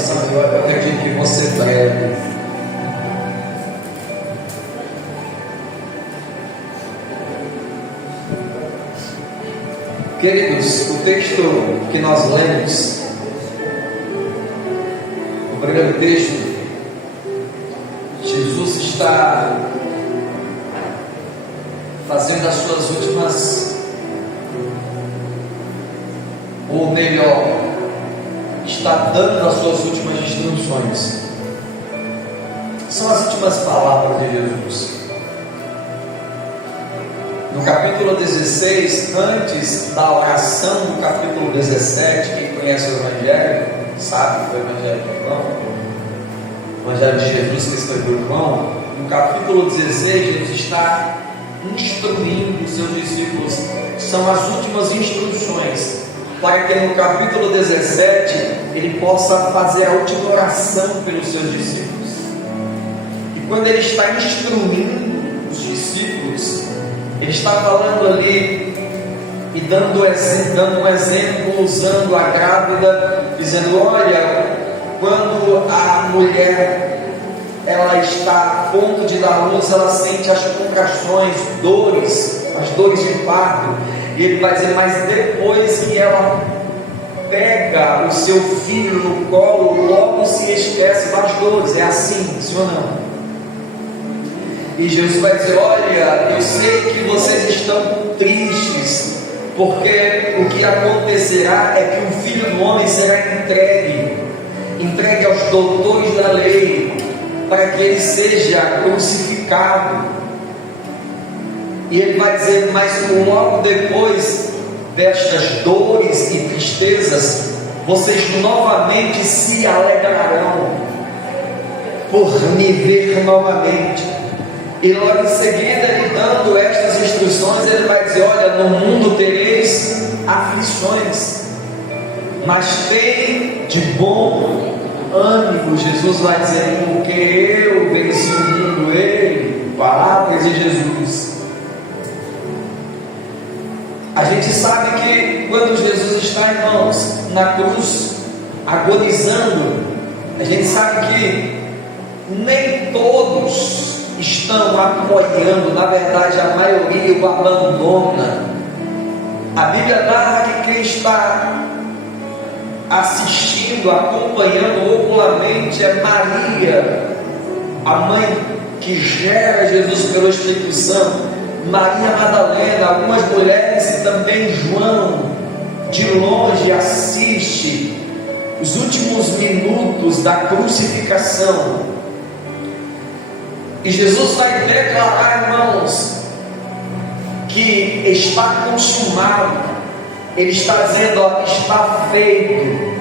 atenção, eu acredito que você breve. Queridos, o texto que nós lemos, o primeiro texto, Jesus está fazendo as suas últimas, ou melhor, está dando as suas últimas instruções. São as últimas palavras de Jesus. No capítulo 16, antes da oração do capítulo 17, quem conhece o Evangelho, sabe que o Evangelho de João, o Evangelho de Jesus que escreveu João, no capítulo 16, Jesus está instruindo os seus discípulos. São as últimas instruções, para que no capítulo 17 ele possa fazer a última oração pelos seus discípulos. E quando ele está instruindo os discípulos, ele está falando ali e dando um exemplo, usando a grávida, dizendo: olha, quando a mulher ela está a ponto de dar luz, ela sente as contrações, dores, as dores de parto. E ele vai dizer: mas depois que ela pega o seu filho no colo, logo se esquece das dores. É assim, sim ou não? E Jesus vai dizer: olha, eu sei que vocês estão tristes, porque o que acontecerá é que o Filho do Homem será entregue aos doutores da lei, para que ele seja crucificado. E ele vai dizer: mas logo depois destas dores e tristezas, vocês novamente se alegrarão por me ver novamente. E logo em seguida, ele dando estas instruções, ele vai dizer: olha, no mundo tereis aflições, mas tem de bom ânimo. Jesus vai dizer: porque eu venci o mundo. Ele, palavras de Jesus. A gente sabe que quando Jesus está, irmãos, na cruz, agonizando, a gente sabe que nem todos estão apoiando. Na verdade, a maioria o abandona. A Bíblia narra que quem está assistindo, acompanhando oculamente é Maria, a mãe que gera Jesus pelo Espírito Santo, Maria Madalena, algumas mulheres e também João, de longe assiste os últimos minutos da crucificação. E Jesus vai declarar, irmãos, que está consumado. Ele está dizendo: ó, está feito,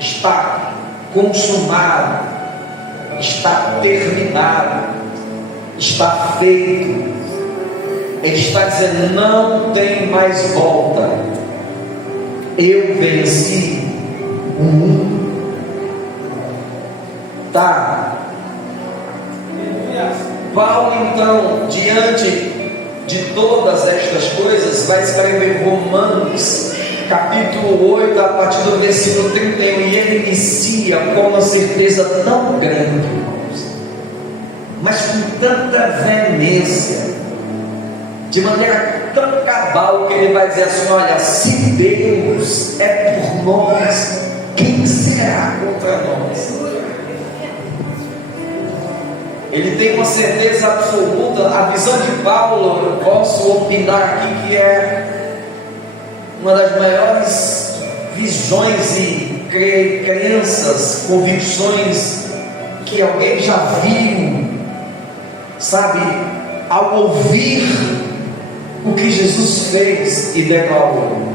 está consumado, está terminado, está feito. Ele está dizendo: não tem mais volta. Eu venci o mundo. Tá? Paulo, então, diante de todas estas coisas, vai escrever Romanos, capítulo 8, a partir do versículo 31, e ele inicia com uma certeza tão grande, irmãos, mas com tanta veemência, de maneira tão cabal, que ele vai dizer assim: olha, se Deus é por nós, quem será contra nós? Ele tem uma certeza absoluta. A visão de Paulo, eu posso opinar aqui, que é uma das maiores visões e crenças, convicções que alguém já viu, sabe, ao ouvir o que Jesus fez e declarou.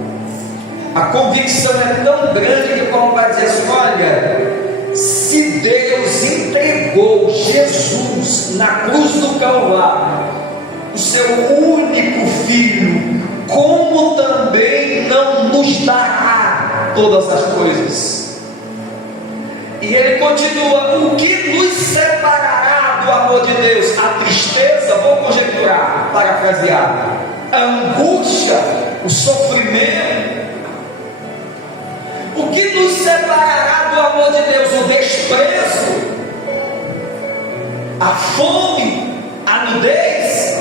A convicção é tão grande que Paulo vai dizer assim: olha, se Deus entregou Jesus na cruz do Calvário, o seu único filho, como também não nos dará todas as coisas? E ele continua: o que nos separará do amor de Deus? A tristeza, vou conjecturar, parafrasear, a angústia, o sofrimento. O que nos separará do amor de Deus? O a fome, a nudez.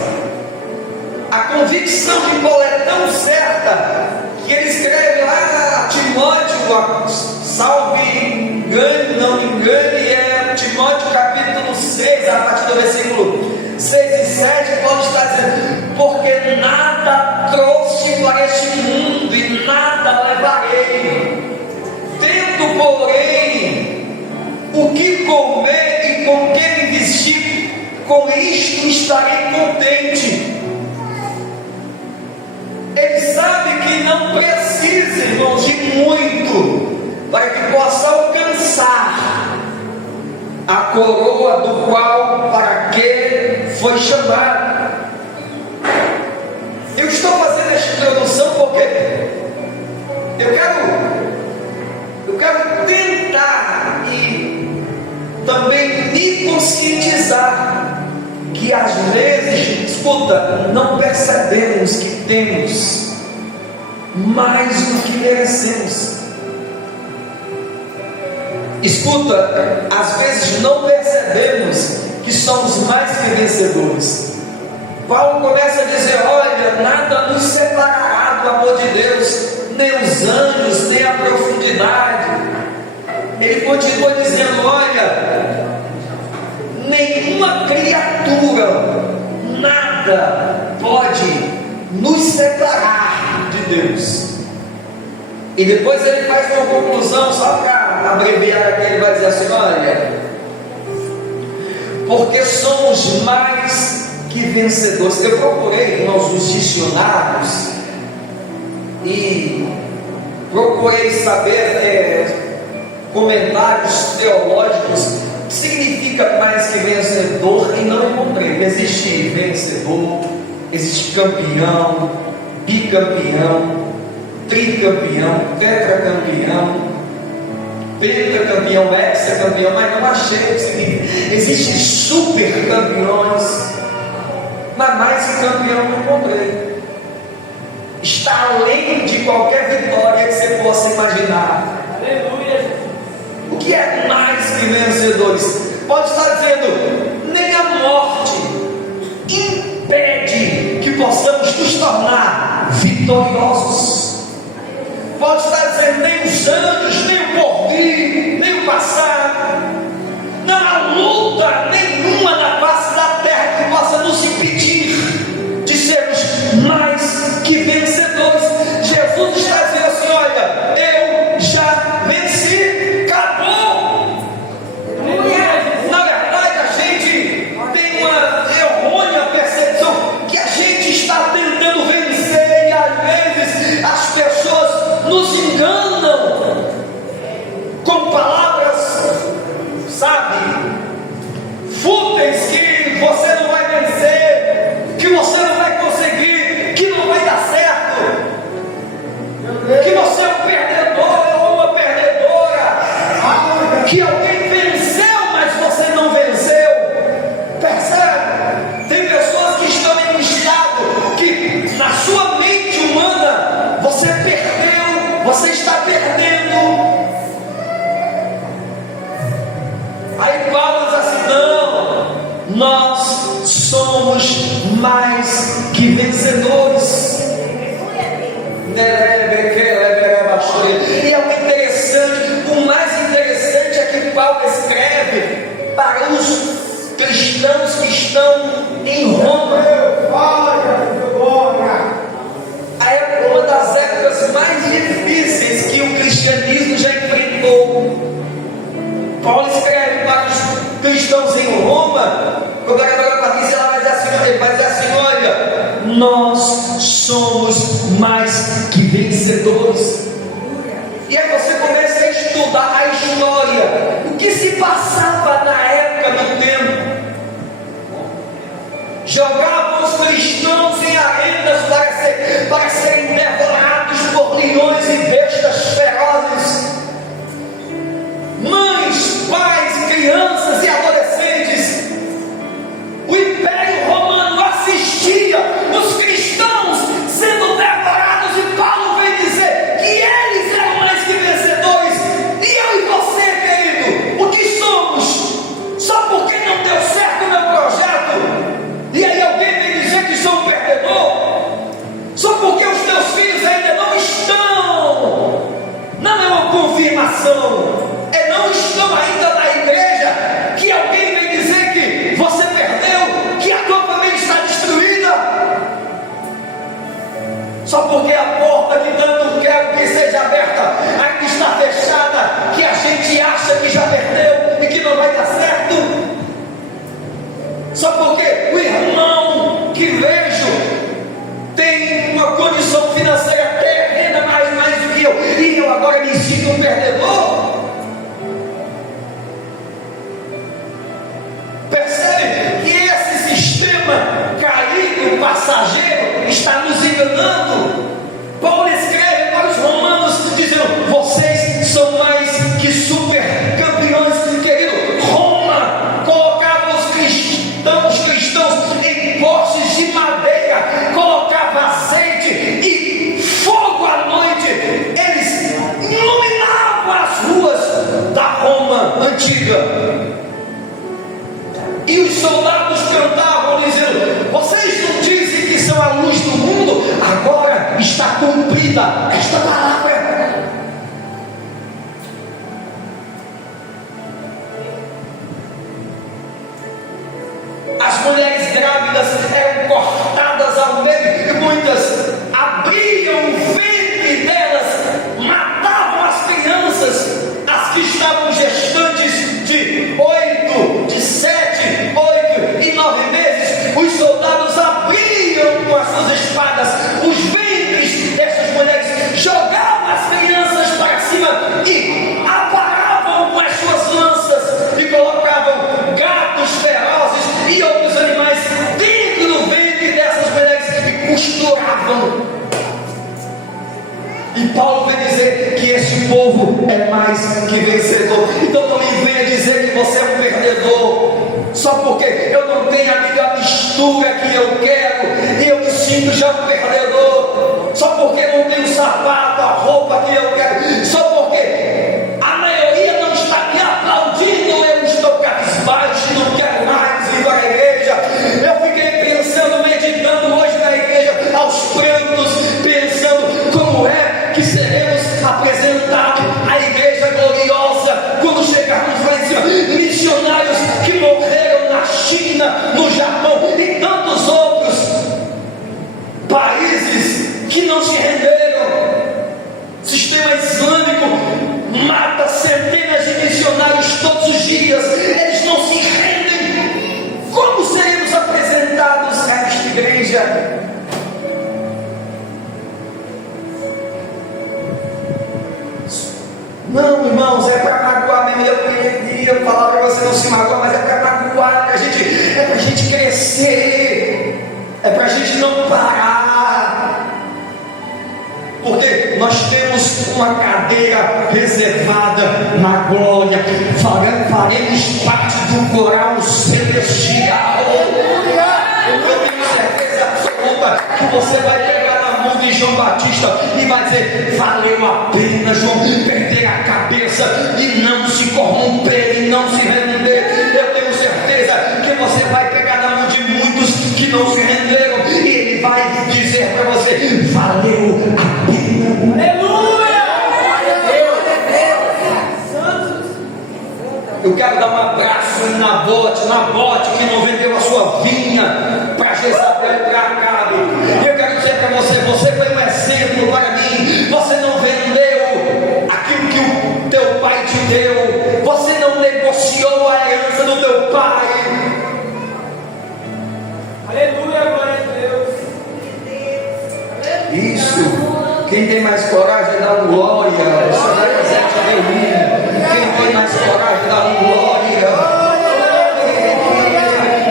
A convicção de Paulo é tão certa que ele escreve lá a Timóteo, salve engane, não me engane, é Timóteo capítulo 6, a partir do versículo 6 e 7, Paulo está dizendo: porque nada trouxe para este mundo e nada levarei, tendo porém o que comer e com que me vestir, com isto estarei contente. Ele sabe que não precisa, irmãos, de muito para que possa alcançar a coroa do qual, para que foi chamado. Eu estou fazendo esta introdução porque eu quero tentar e também me conscientizar que às vezes, escuta, não percebemos que temos mais do que merecemos. Escuta, às vezes não percebemos que somos mais que vencedores. Paulo começa a dizer: olha, nada nos separará do amor de Deus, nem os anjos, nem a profundidade. Ele continua dizendo: olha, nenhuma criatura, nada pode nos separar de Deus. E depois ele faz uma conclusão, só para abreviar aqui, ele vai dizer assim: olha, porque somos mais que vencedores. Eu procurei, irmãos, os dicionários e procurei saber comentários teológicos. Significa mais que vencedor, e não encontrei. Existe vencedor, existe campeão, bicampeão, tricampeão, tetracampeão, pentacampeão, hexacampeão, mas não achei o que significa. Existem super campeões, mas mais que campeão não encontrei. Está além de qualquer vitória que você possa imaginar. Aleluia. O que é mais que vencedores? Pode estar dizendo: nem a morte impede que possamos nos tornar vitoriosos. Pode estar dizendo: nem os anjos, nem o porvir, nem o passado. Não há luta nenhuma na face da terra que possa nos impedir de sermos mais que vencedores. Jesus está dizendo assim: olha, eu já venci. Na verdade, a gente tem uma errônea percepção que a gente está tentando vencer, e às vezes as pessoas nos enganam com palavras, sabe, fúteis, que você não vai vencer, que você não vai conseguir, que não vai dar certo, que você é um perdedor ou uma perdedora, que alguém venceu, mas você não venceu. Percebe? Tem pessoas que estão em um estado que na sua mente humana você perdeu, você está perdendo. Aí Paulo diz assim: não, nós somos mais que vencedores. E é o interessante, o mais interessante é que Paulo escreve para os cristãos que estão em Roma. É uma das épocas mais difíceis que o cristianismo já enfrentou. Paulo escreve para os cristãos em Roma. Quando a Patrícia ela vai dizer assim: olha, nós somos mais que vencedores. E aí você começa a estudar a história, o que se passava na época do tempo. Jogavam os cristãos em arenas para serem devorados por leões e bestas ferozes. Mães, pais, crianças e adolescentes. O Império Romano assistia os cristãos sendo devorados, e Paulo vem dizer que eles eram mais que vencedores. E eu já perdeu e que não vai dar certo? Só porque o irmão que vejo tem uma condição financeira terrena mais do que eu, e eu agora me sinto um perdedor? Percebe que esse sistema caído, passageiro, está nos enganando? Paulo escreve para os romanos dizendo: vocês são mais que super campeões, querido. Roma colocava os cristãos em postes de madeira, colocava azeite e fogo à noite. Eles iluminavam as ruas da Roma antiga. E os soldados cantavam dizendo: vocês não dizem que são a luz do mundo? Agora está cumprida esta palavra. As mulheres grávidas eram cortadas ao meio, e muitas abriam o ventre delas, matavam as crianças, as que estavam gestantes de 8, de 7, 8 e 9 meses. Os soldados abriam com as suas espadas os ventres dessas mulheres, jogavam as crianças para cima e aparavam com as suas lanças, e colocavam gatos ferozes e outros animais dentro do ventre dessas mulheres e costuravam. E Paulo vem dizer que esse povo é mais que vencedor. Então não me venha dizer que você é um perdedor só porque eu não tenho a mistura que eu quero e eu me sinto já um perdedor, só porque não tenho o sapato, a roupa que eu quero, só porque a maioria não está me aplaudindo, eu estou cabisbaixo e não quero mais ir para a igreja. Eu fiquei pensando, meditando hoje na igreja, aos prantos, pensando como é que seremos apresentados à igreja gloriosa quando chegarmos lá em cima. Missionários que morreram na China, no Japão e tantos outros países que não se renderam. Sistema islâmico mata centenas de missionários todos os dias, eles não se rendem. Como seremos apresentados a esta igreja? Não, irmãos, é para magoar mesmo. Eu queria falar para você não se magoar, mas é para magoar, é para a gente crescer, é para a gente não parar, porque nós temos uma cadeira reservada na glória, faremos parte do coral celestial. Eu tenho certeza absoluta que você vai pegar na mão de João Batista e vai dizer: valeu a pena, João, perder a cabeça e não se corromper e não se render. Eu tenho certeza que você vai pegar na mão de muitos que não se renderam e ele vai dizer para você: valeu a pena. Aleluia! Eu quero dar um abraço em Nabote que não vendeu a sua vinha para Jezabel e para Acabe. Eu quero dizer para você: você foi um exemplo para mim. Você não vendeu aquilo que o teu pai te deu, você não negociou a herança do teu pai. Aleluia, glória a Deus. Isso. Quem tem mais coragem dá glória. Quem tem mais coragem dá glória.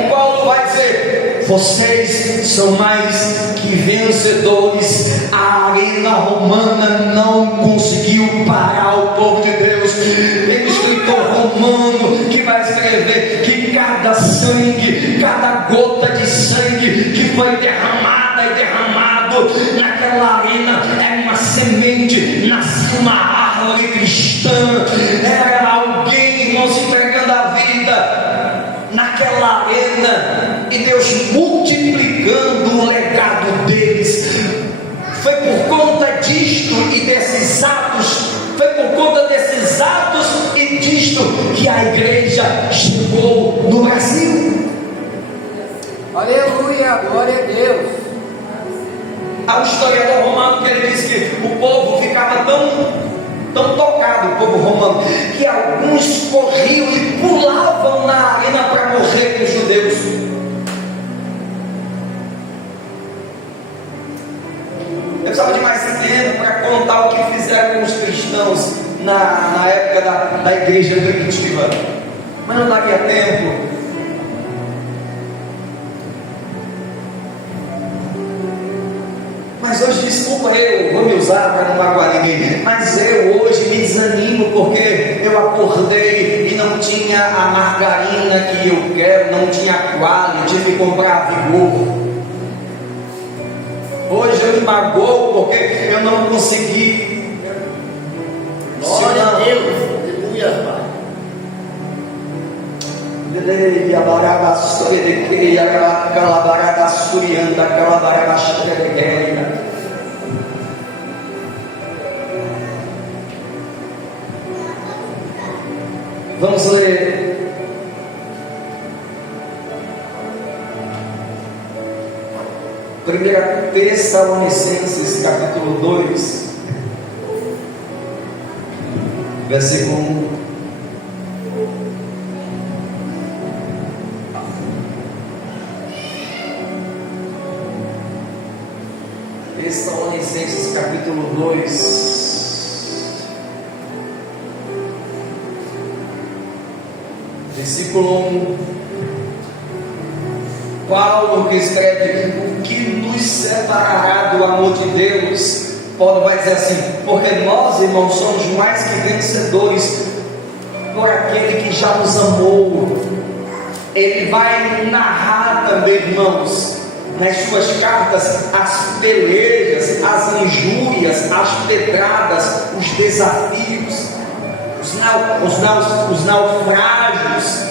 Paulo vai dizer: vocês são mais que vencedores. A arena romana não conseguiu parar o povo de Deus. Tem um escritor romano que vai escrever que cada sangue, cada gota de sangue que foi derramada e derramado naquela arena era uma semente, nascia uma árvore cristã. Era alguém, irmãos, entregando a vida naquela arena e Deus multiplicando o legado deles. Foi por conta disto e desses atos, foi por conta desses atos e disto que a igreja chegou no Brasil. Aleluia, glória a Deus. Há um historiador romano que ele diz que o povo ficava tão tão tocado o povo romano, que alguns corriam e pulavam na arena para morrer com os judeus. Eu precisava de mais tempo para contar o que fizeram com os cristãos na época da igreja primitiva, mas não daria tempo. Mas hoje, desculpa, eu vou me usar para não magoar ninguém, mas eu hoje me desanimo porque eu acordei e não tinha a margarina que eu quero, não tinha a Qualy, eu tive que comprar a Vigor. Hoje eu me magoo porque eu não consegui. Glória a Deus, aleluia, Pai. Vamos ler Primeira Tessalonicenses capítulo 2, versículo 1. Tessalonicenses capítulo 2, versículo 1. Paulo, que escreve: o que nos separará do amor de Deus? Paulo vai dizer assim: porque nós, irmãos, somos mais que vencedores por aquele que já nos amou. Ele vai narrar também, irmãos, nas suas cartas, as pelejas, as injúrias, as pedradas, os desafios, os naufrágios.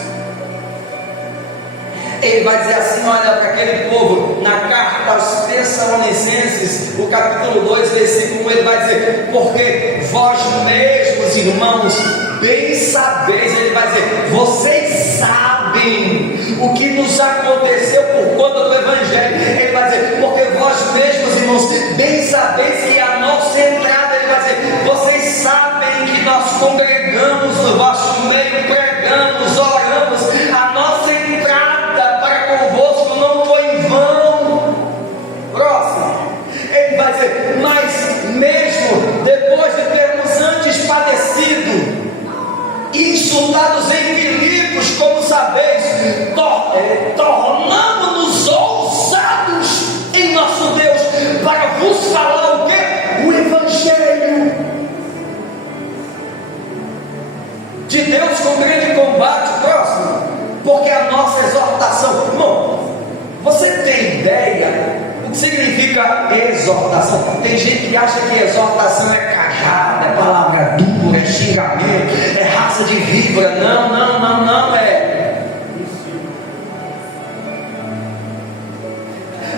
Ele vai dizer assim: olha, para aquele povo, na carta aos Tessalonicenses, o capítulo 2, versículo 1, ele vai dizer: porque vós mesmos, irmãos, bem sabeis, ele vai dizer, vocês sabem o que nos aconteceu por conta do Evangelho. Ele vai dizer, porque vós mesmos, irmãos, bem sabeis que a nossa entrada, ele vai dizer, vocês sabem que nós congregamos no vosso meio, pregamos, oramos, a nossa entrada para convosco não foi em vão. Próximo, ele vai dizer, mas mesmo depois de termos antes padecido, insultados em Filipos, como sabeis, tornamos-nos ousados em nosso Deus para vos falar o que? O Evangelho de Deus com grande combate. Próximo, porque a nossa exortação, irmão, você tem ideia o que significa exortação? Tem gente que acha que exortação é cajada, é palavra dura, é xingamento, é raça de víbora. Não é.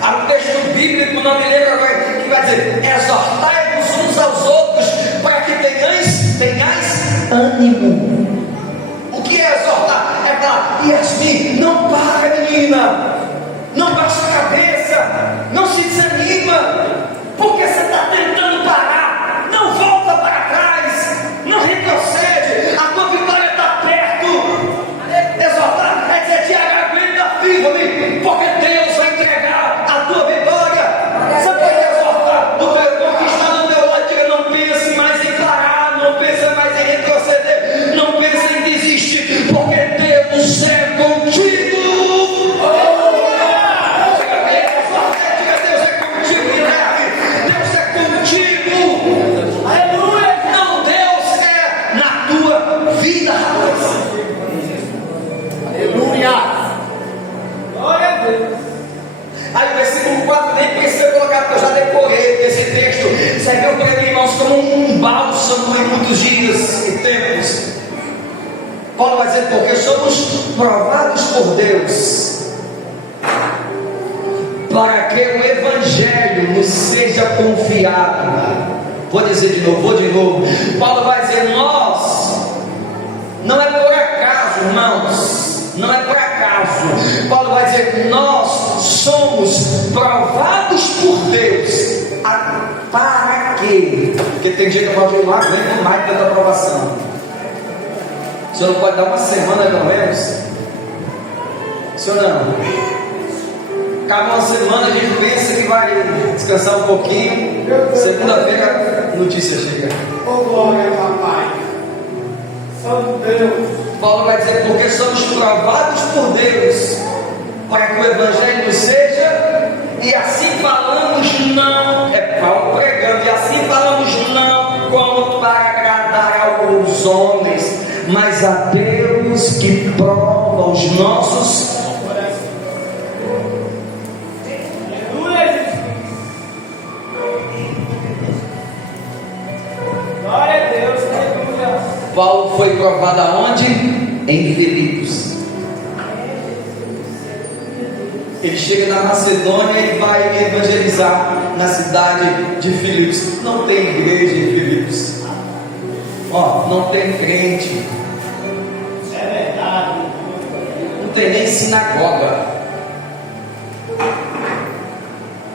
Há um texto bíblico, não me lembro agora, que vai dizer: exortai-vos uns aos outros para que tenhais ânimo. O que é exortar? É falar: Yasmin, não para, menina, não baixa a cabeça, não se desanima, porque você está tentando parar, não volta para trás, não retrocede, a tua vitória está perto. Exortar é dizer: Tiago, aguenta firme, porque Deus vai entregar a tua vitória. Você pode exortar o teu irmão que está do teu lado, diga: não pense mais em parar, não pense mais em retroceder, não pense em desistir, porque Deus é contigo. Aí o versículo 4 nem precisa colocar, porque eu já decorei esse texto. Serviu para ele, irmãos, como um bálsamo em muitos dias e tempos. Paulo vai dizer: porque somos provados por Deus, para que o Evangelho nos seja confiado. Vou dizer de novo, Paulo vai dizer: nós, não é por acaso, irmãos, não é por acaso. Paulo vai dizer: nós somos provados por Deus para quê? Porque tem dia que eu falo, nem com mais tanta aprovação. O senhor não pode dar uma semana pelo menos? O senhor não? Acaba uma semana, a gente pensa que vai descansar um pouquinho. Segunda-feira, notícia chega. Oh, glória, papai. Santo Deus. Paulo vai dizer, porque somos provados por Deus, para que o Evangelho seja, e assim falamos não, é Paulo pregando, e assim falamos não como para agradar aos homens, mas a Deus que prova os nossos. Glória a Deus, aleluia. Paulo foi provado aonde? Em Filipos. Ele chega na Macedônia e vai evangelizar na cidade de Filipos. Não tem igreja em Filipos. Não tem crente. É verdade. Não tem nem sinagoga.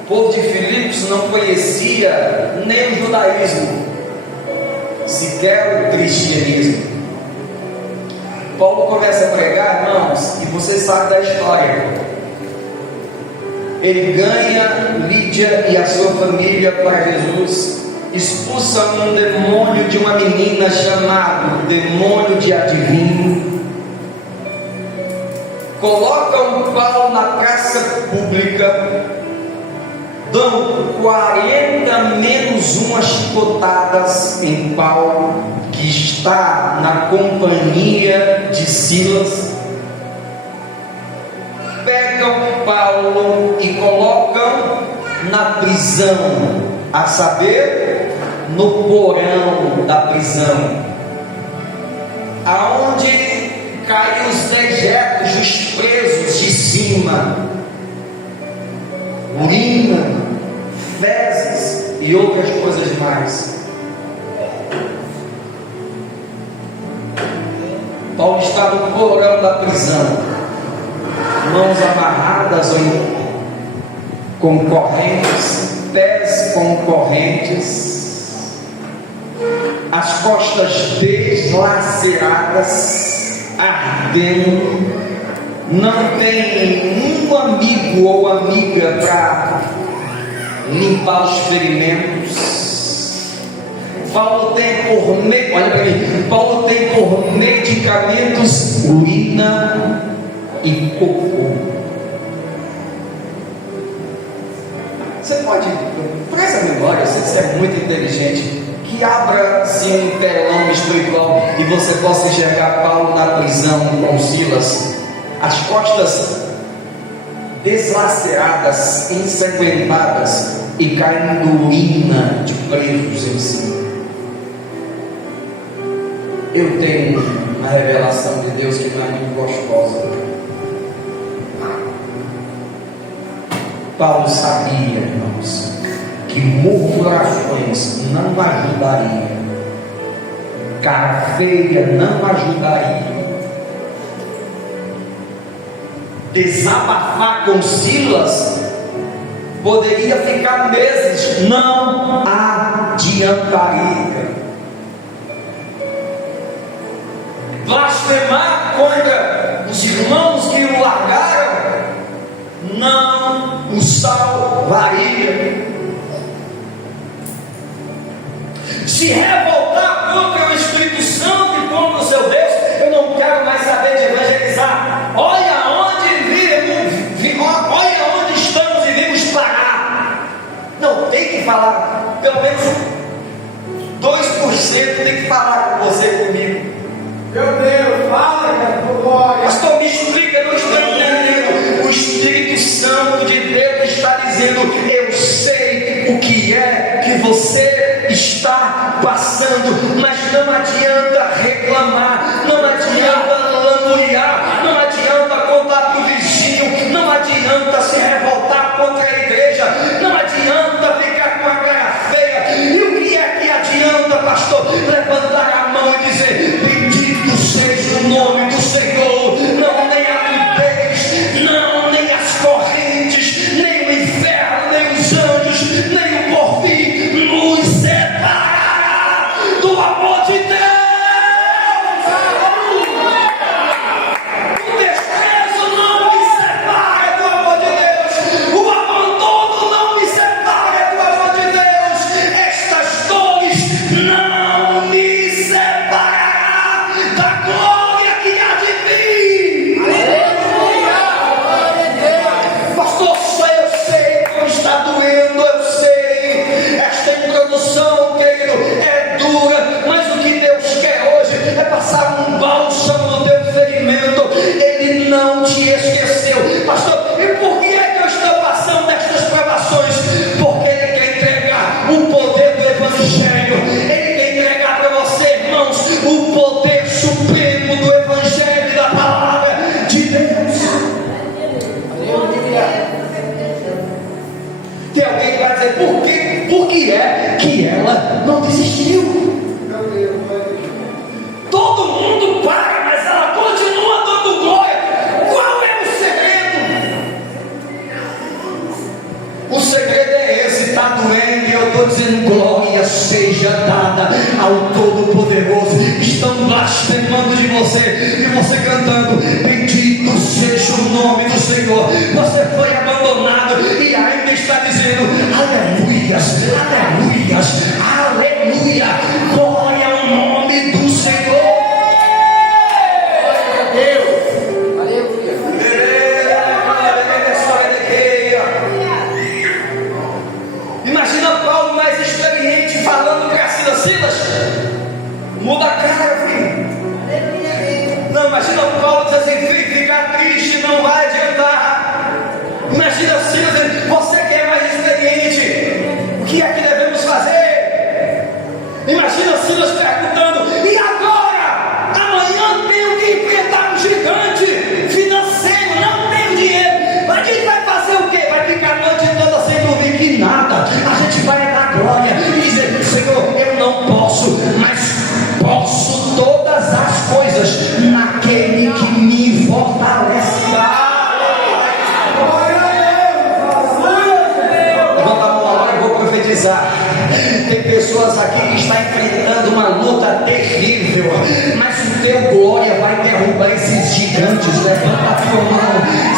O povo de Filipos não conhecia nem o judaísmo, sequer o cristianismo. Paulo começa a pregar, irmãos, e você sabe da história. Ele ganha Lídia e a sua família para Jesus, expulsa um demônio de uma menina chamado demônio de adivinho, colocam Paulo na praça pública, dão 40 menos umas chicotadas em Paulo, que está na companhia de Silas. Pegam Paulo e colocam na prisão, a saber, no porão da prisão, aonde caem os dejetos dos presos de cima, urina, fezes e outras coisas mais. Paulo está no porão da prisão, mãos amarradas com correntes, pés com correntes, as costas deslaceradas, ardendo. Não tem um amigo ou amiga para limpar os ferimentos. Paulo tem por medicamentos urina e cocô. Você pode, por essa memória, eu sei que você é muito inteligente, que abra-se um telão espiritual e você possa enxergar Paulo na prisão com Silas, as costas deslaceradas, ensanguentadas e caindo urina de presos em cima. Eu tenho uma revelação de Deus que não é muito gostosa. Paulo sabia, irmãos, que murmurações não ajudariam, cara feia não ajudaria. Desabafar com Silas poderia ficar meses, não adiantaria. Blasfemar contra os irmãos que o largaram não o salvaria. Se revoltar contra o Espírito Santo e contra o seu Deus, eu não quero mais saber de evangelizar. Olha onde estamos e vimos parar. Não, tem que falar, pelo menos 2% tem que falar com você e comigo. Meu Deus, fala, cara, glória. Pastor, me explica, não estou entendendo. O Espírito Santo de Deus está dizendo: eu sei o que é que você está passando, mas não adianta reclamar, não adianta ao Todo-Poderoso, estão blasfemando de você, e você cantando: bendito seja o nome do Senhor. Você foi abandonado e ainda está dizendo: aleluias, aleluias, aleluia, glória ao nome do Senhor. Imagina Paulo mais experiente falando para Silas: muda a cara, filho. Não, imagina Paulo dizendo assim: filho, ficar triste não vai adiantar. Imagina Silas dizendo: você que é mais experiente, o que é que devemos fazer? Imagina Silas perguntando: e agora? Amanhã tenho que enfrentar um gigante financeiro, não tenho dinheiro. Mas a gente vai fazer o quê? Vai ficar a noite toda sem dormir? Que nada. A gente vai dar glória e dizer: Senhor, eu não posso, mas posso todas as coisas naquele que me fortalece. Levanta a mão agora, eu vou profetizar. Tem pessoas aqui que estão enfrentando uma luta terrível, mas o teu glória vai derrubar esses gigantes. Levanta a tua mão.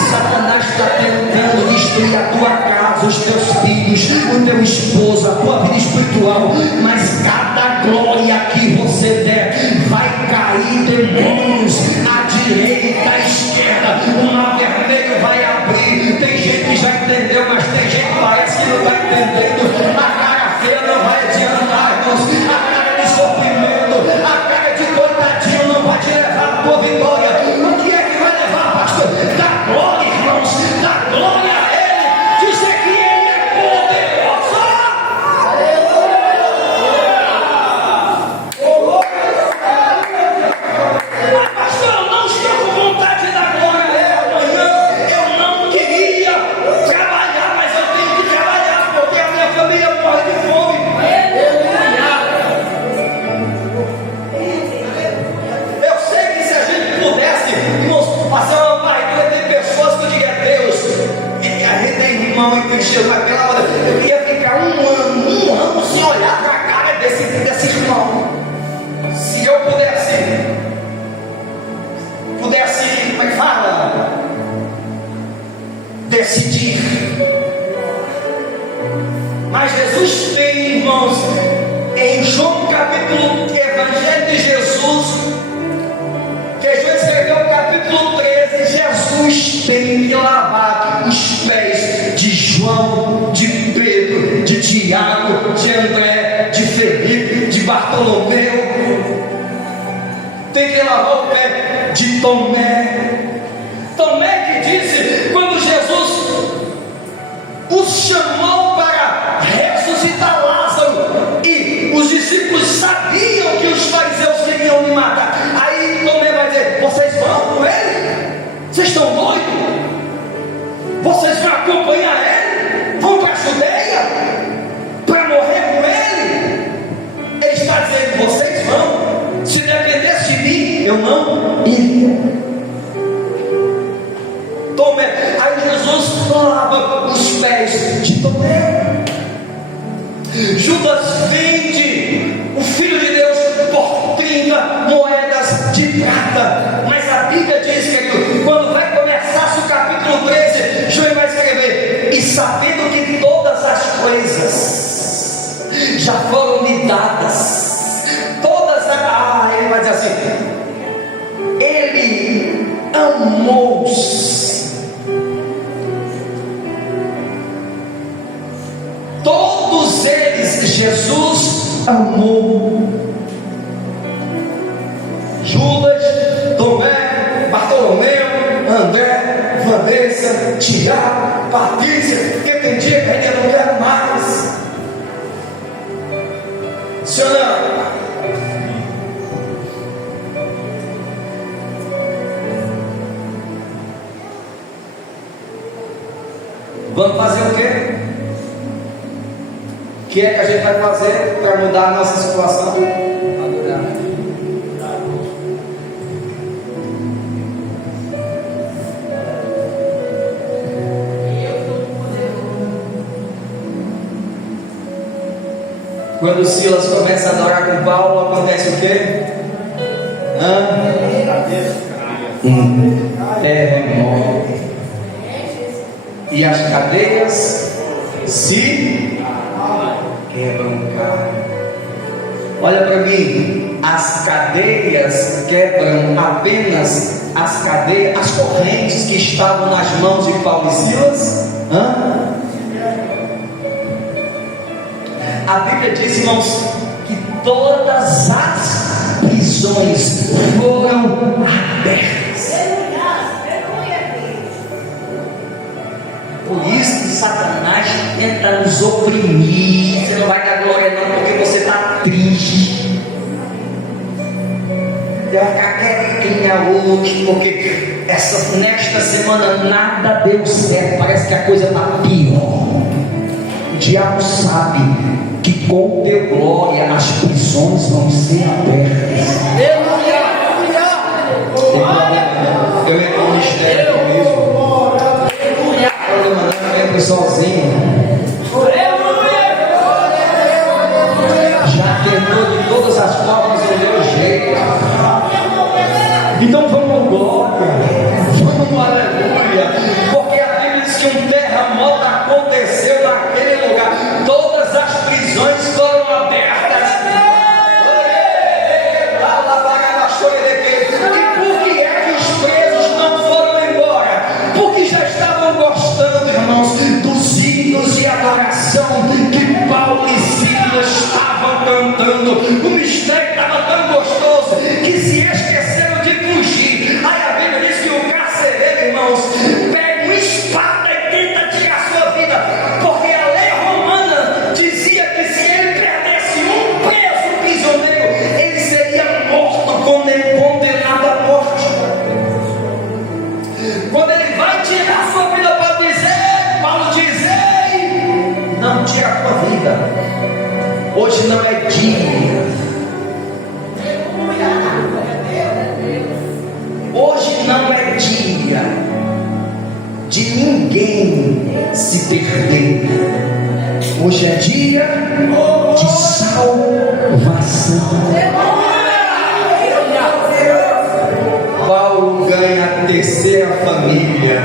Satanás está tentando destruir a tua casa, os teus filhos, o teu esposo, a tua vida espiritual, mas cada glória que você der, vai cair demônios à direita, à esquerda. O mar vermelho vai abrir. Tem gente que já entendeu, mas tem gente que parece que não está entendendo. A cara feia não vai adiantar, irmãos. A cara de sofrimento, a cara de coitadinho não vai te levar à tua vitória. O que é que vai levar, pastor? Da glória, irmãos, da glória a Ele. Dizer que Ele é poderoso. Pastor, eu não estou com vontade de dar glória a Ele amanhã. Eu não queria trabalhar, mas eu tenho que trabalhar, porque a minha família morre de fome. Eu sei que se a gente pudesse, irmãos, passar uma varredura, tem pessoas que eu diria: Deus, e a gente tem irmão em Cristo, naquela hora, eu ia ficar um ano sem olhar para a cara desse irmão. Se eu pudesse, como é que fala? Decidir. Mas Jesus tem, irmãos, em João capítulo, Evangelho de Jesus, que João escreveu o capítulo 13, Jesus tem que lavar os pés de João, de Pedro, de Tiago, de André, de Felipe, de Bartolomeu. Tem que lavar o pé de Tomé. Tomé que disse, quando Jesus os chamou para ressuscitar Lázaro, e os discípulos sabiam que os fariseus queriam me matar. Aí Tomé vai dizer: vocês vão com ele? Vocês estão doidos? Vocês vão acompanhar ele? Vão para a Judeia para morrer com ele? Ele está dizendo: vocês vão. Se dependesse de mim, eu não iria. Tomé. Aí Jesus lava os pés de Tomé. Judas vende o Filho de Deus por 30 moedas de prata. Mas a Bíblia diz que quando vai começar o capítulo 13, João vai escrever: e sabendo que todas as coisas já foram lhe dadas, ele vai dizer assim: Ele amou-os. Todos eles Jesus amou. Judas, Tomé, Bartolomeu, André, Vanessa, Tiago, Patrícia, que tem dia que ele não quer mais. Senhor, não. Vamos fazer o quê? O que é que a gente vai fazer para mudar a nossa situação? Adorar. Quando Silas começa a adorar com Paulo, acontece o quê? Terremoto. E as cadeias se quebram, cara. Olha para mim, as cadeias quebram apenas as cadeias, as correntes que estavam nas mãos de Paulo e Silas. A Bíblia diz, irmãos, que todas as prisões foram abertas. Por isso que Satanás tenta nos oprimir. Você não vai dar glória não, porque você está triste. Você vai ficar quietinha hoje, porque nesta semana nada deu certo. Parece que a coisa está pior. O diabo sabe que com teu glória as prisões vão ser abertas. Eu entro no mistério mesmo. Sozinho, já tentou de todas as formas do meu jeito. Então vamos glória, vamos aleluia, porque a Bíblia diz que um terremoto aconteceu naquele lugar, todas as prisões foram abertas. E por que é que os presos não foram embora? Porque já estavam gostando, irmãos, dos hinos e adoração que Paulo e Silas estavam cantando. O mistério estava tão gostoso que se esqueceram de fugir. Aí a Bíblia diz que o carcereiro, irmãos, pega uma espada e tenta tirar sua vida, porque a lei romana dizia que se ele perdesse um preso prisioneiro, ele seria morto, condenado à morte. Quando ele vai tirar sua vida para dizer, Paulo diz: ei, não tira a tua vida, hoje não é dia. Hoje não é dia de ninguém se perder. Hoje é dia de salvação. Paulo ganha a terceira família.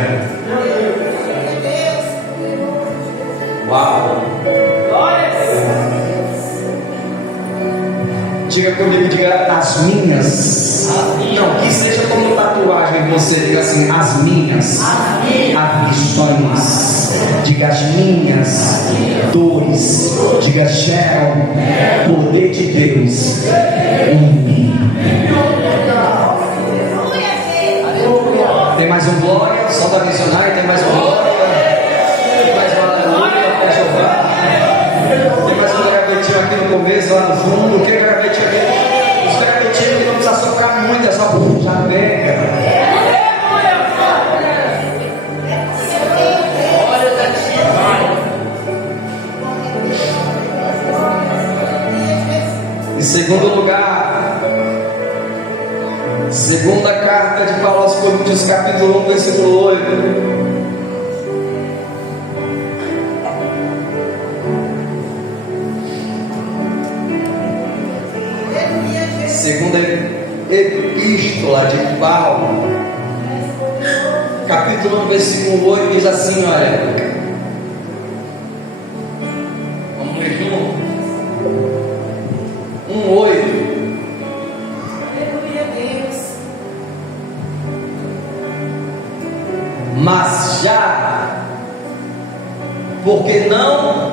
Uau! Diga comigo, diga as minhas. Não, que seja como tatuagem, você diga assim: as minhas aflições. Diga as minhas dores. Diga Sharon, poder de Deus em mim. Tem mais um glória, só da missionária, tem mais um glória. Tem mais um aleluia para Jeová. Tem mais um gravetinho aqui no começo, lá no fundo. Que gravetinho aqui? Os gravetinhos não precisa soprar muito, é só já pega. Em segundo lugar, segunda carta de Paulo aos Coríntios, capítulo 1, versículo 8. Segunda epístola de Paulo, capítulo 1, versículo 8, diz assim: olha, vamos ler junto. 1:8. Mas já, porque não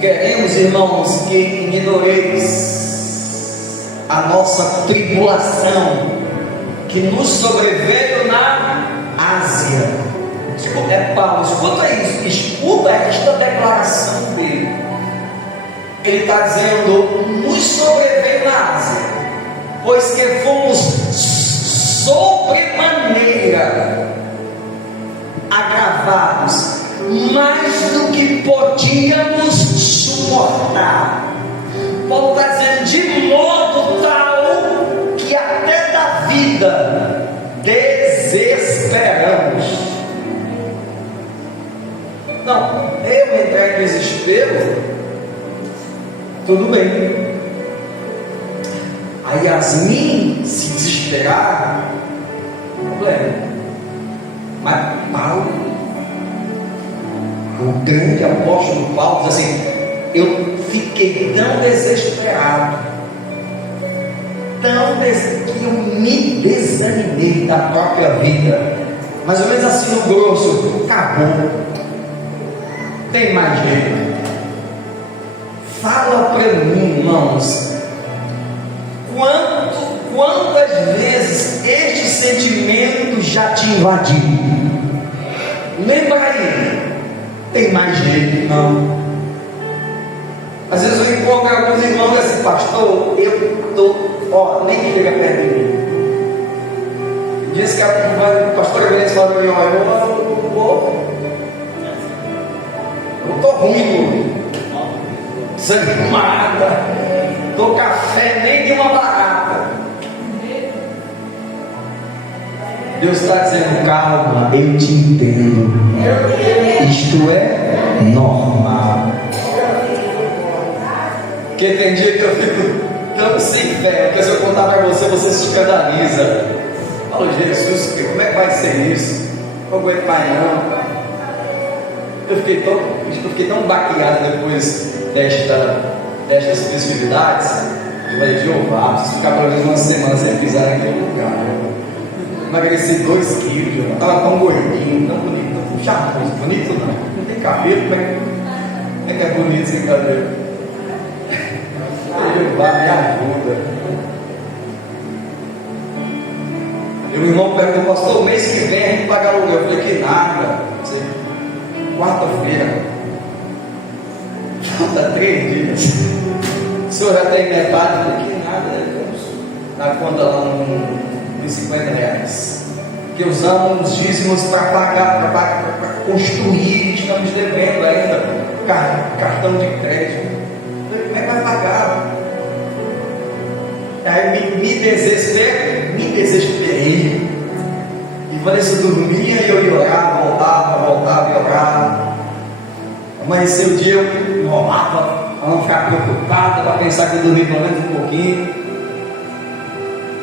queremos, irmãos, que ignoreis a nossa tribulação que nos sobreveio na Ásia. Paulo, escuta isso, escuta esta declaração dele. Ele está dizendo: nos sobreveio na Ásia, pois que fomos sobremaneira agravados, mais do que podíamos suportar. Paulo está dizendo: de modo tal que até da vida desesperamos. Não, eu entrar em desespero tudo bem. A Yasmin se desesperar, problema. Mas Paulo, o grande apóstolo Paulo, diz assim: eu fiquei tão desesperado, que eu me desanimei da própria vida. Mais ou menos assim no grosso, acabou, tem mais jeito. Fala para mim, irmãos, quantas vezes este sentimento já te invadiu? Lembra aí, tem mais jeito não? Às vezes eu encontro alguns irmãos assim: pastor, eu estou, nem chega perto de mim. Diz que a pastora Grace falou para mim: eu estou ruim, desanimada, estou café nem de uma barata. Deus está dizendo: calma, eu te entendo. Isto é normal. Porque tem dia que eu fico tão sem fé, porque se eu contar para você, você se escandaliza. Fala: Jesus, como é que vai ser isso? Não aguento mais não. Eu fiquei tão baqueado depois destas festividades. Eu falei: Jeová, preciso ficar pelo menos uma semana sem pisar naquele lugar. Emagreci 2 quilos, eu estava tão gordinho, tão bonito, tão charmoso. Bonito não tem cabelo, como é que é bonito sem cabelo? Jeová, me ajuda. E o irmão perguntou: pastor, o mês que vem a gente paga aluguel. Eu falei: que nada. Quarta-feira, falta 3 dias. O senhor já tem metade? Eu falei: que nada. Na conta lá nos R$50. Que usamos os dízimos para pagar, para construir. Estamos devendo ainda cartão de crédito. Eu falei: como é que vai pagar? Aí me desesperei. E Vanessa dormia e eu ia orar, voltava e orava. Amanheceu o dia, eu enrolava para não ficar preocupada, para pensar que eu dormi pelo menos um pouquinho.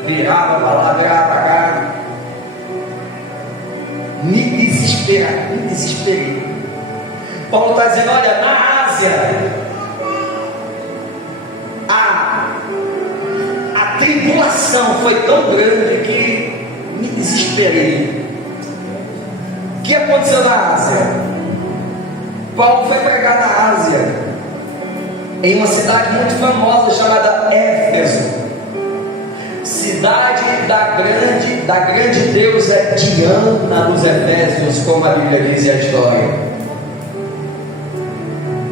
Virava para lá, virava para cá. Me desesperei. Paulo está dizendo: olha, na Ásia, a tribulação foi tão grande que me desesperei. O que aconteceu na Ásia? Paulo foi pregar na Ásia, em uma cidade muito famosa chamada Éfeso, cidade da grande deusa Diana dos Efésios, como a Bíblia diz a história,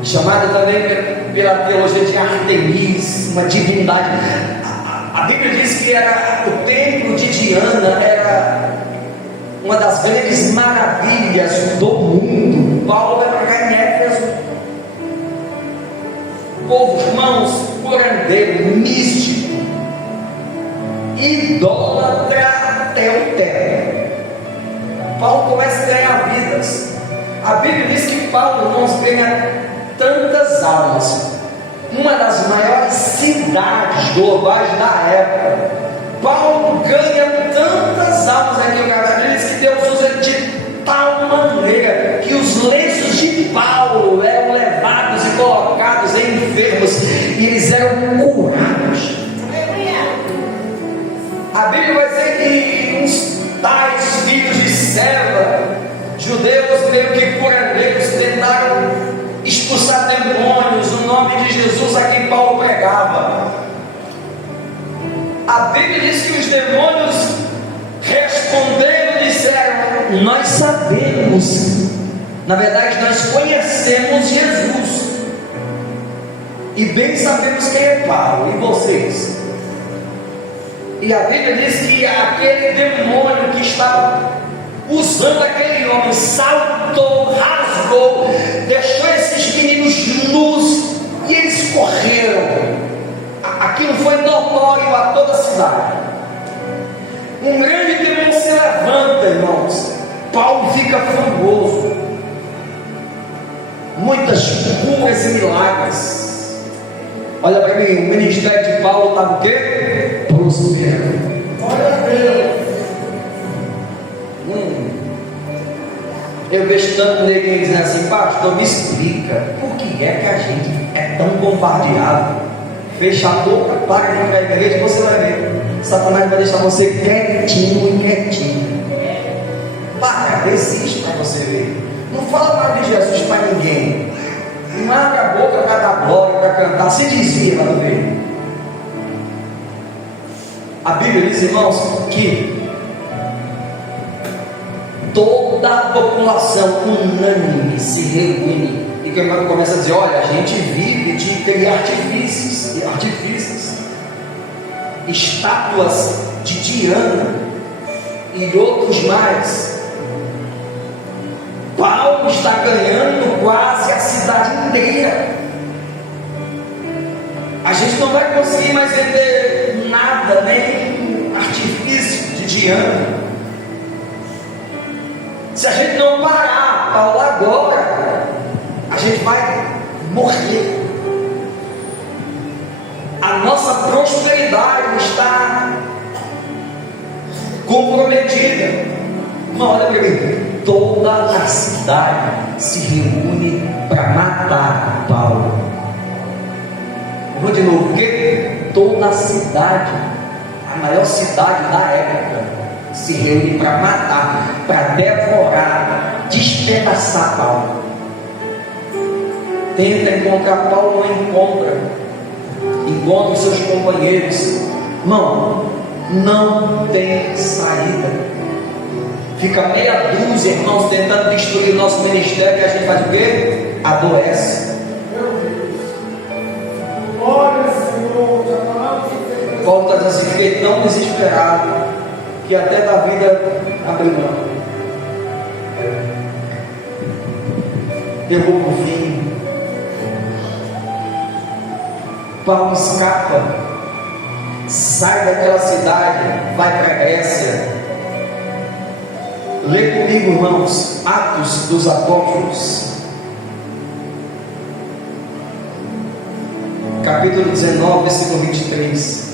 chamada também pela teologia de Artemis, uma divindade. A Bíblia diz que o templo de Diana era uma das grandes maravilhas do mundo. Paulo vai pregar em Éfeso. Povo, irmãos, curandeiro, místico, idólatra até o teto. Paulo começa a ganhar vidas. A Bíblia diz que Paulo, irmãos, ganha tantas almas. Uma das maiores cidades globais da época. Paulo ganha tantas almas aqui no Canadá. Ele diz que Deus usa ele de tal maneira que os lenços de Paulo eram levados e colocados em enfermos e eles eram curados. A Bíblia vai dizer que uns tais filhos de Seva, judeus meio que curandeiros, tentaram expulsar demônios no nome de Jesus a quem Paulo pregava. A Bíblia diz que os demônios responderam e disseram: nós sabemos, na verdade nós conhecemos Jesus e bem sabemos quem é Paulo. E vocês? E a Bíblia diz que aquele demônio que estava usando aquele homem saltou, rasgou, deixou esses meninos nus e eles correram. Aquilo foi notório a toda a cidade. Um grande demônio se levanta, irmãos. Paulo fica famoso. Muitas curas e milagres. Olha para mim, o ministério de Paulo estava o quê? Prosperando. Glória a Deus. Eu vejo tanto ninguém dizendo assim: pastor, me explica, por que é que a gente é tão bombardeado? Fecha a boca, para de ir para a igreja, você vai ver. Satanás vai deixar você quietinho e quietinho. Para, desiste para você ver. Não fala mais de Jesus para ninguém. Não abre a boca para dar glória, para cantar. Se dizia, vai ver. A Bíblia diz, irmãos, que toda a população unânime se reúne. E quando começa a dizer: olha, a gente vive de ter artifícios, estátuas de Diana e outros mais. Paulo está ganhando quase a cidade inteira. A gente não vai conseguir mais vender nada, nem artifício de Diana. Se a gente não parar, Paulo, agora, a gente vai morrer. A nossa prosperidade está comprometida. Uma hora para mim, toda a cidade se reúne para matar Paulo. Vou de novo, porque toda a cidade, a maior cidade da época, se reúne para matar, para devorar, despedaçar Paulo. Tenta encontrar Paulo, não encontra. Encontra os seus companheiros. Não tem saída. Fica meia dúzia, irmãos, tentando destruir o nosso ministério, e a gente faz o quê? Adoece. Glória, Senhor. Paulo está dizendo assim: fiquei tão desesperado que até da vida abriu mão. Pegou o vinho. Paulo escapa, sai daquela cidade, vai para a Grécia. Lê comigo, irmãos, Atos dos Apóstolos, capítulo 19, versículo 23.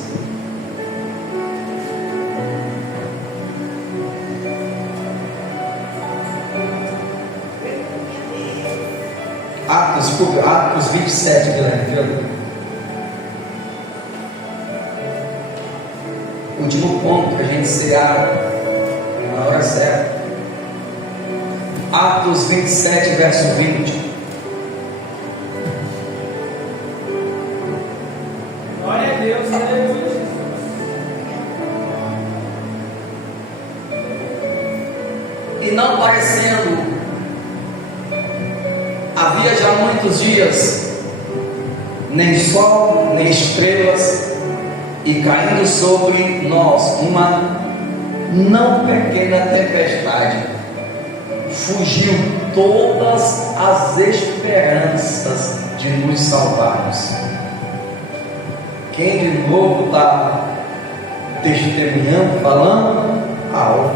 Atos 27, Guilherme. Último ponto para a gente cear na hora certa. Atos 27, verso 20. Glória a Deus, aleluia, Jesus. E não parecendo, havia já muitos dias, nem sol, nem estrelas, e caindo sobre nós uma não pequena tempestade, fugiu todas as esperanças de nos salvarmos. Quem de novo está testemunhando, falando algo,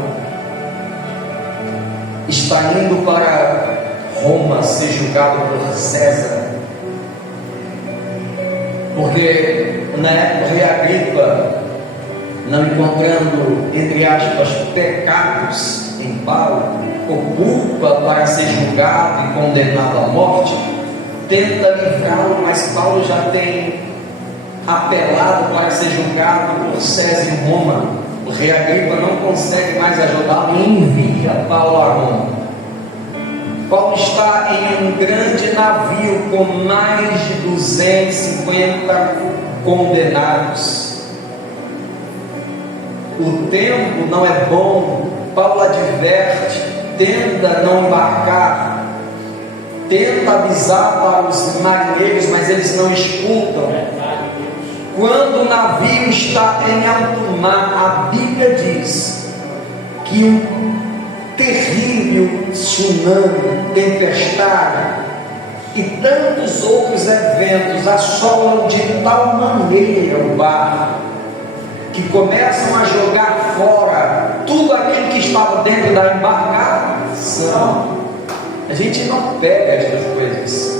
está indo para Roma ser julgado por César, porque na época o rei Agripa, não encontrando, entre aspas, pecados em Paulo, ou culpa para ser julgado e condenado à morte, tenta livrá-lo, mas Paulo já tem apelado para ser julgado por César em Roma. O rei Agripa não consegue mais ajudá-lo e envia Paulo a Roma. Paulo está em um grande navio com mais de 250 condenados. O tempo não é bom. Paulo adverte, tenta não embarcar, tenta avisar para os marinheiros, mas eles não escutam. Quando o navio está em alto mar, a Bíblia diz que um terrível tsunami, tempestade e tantos outros eventos assolam de tal maneira o barco que começam a jogar fora tudo aquilo que estava dentro da embarcação. A gente não pega essas coisas.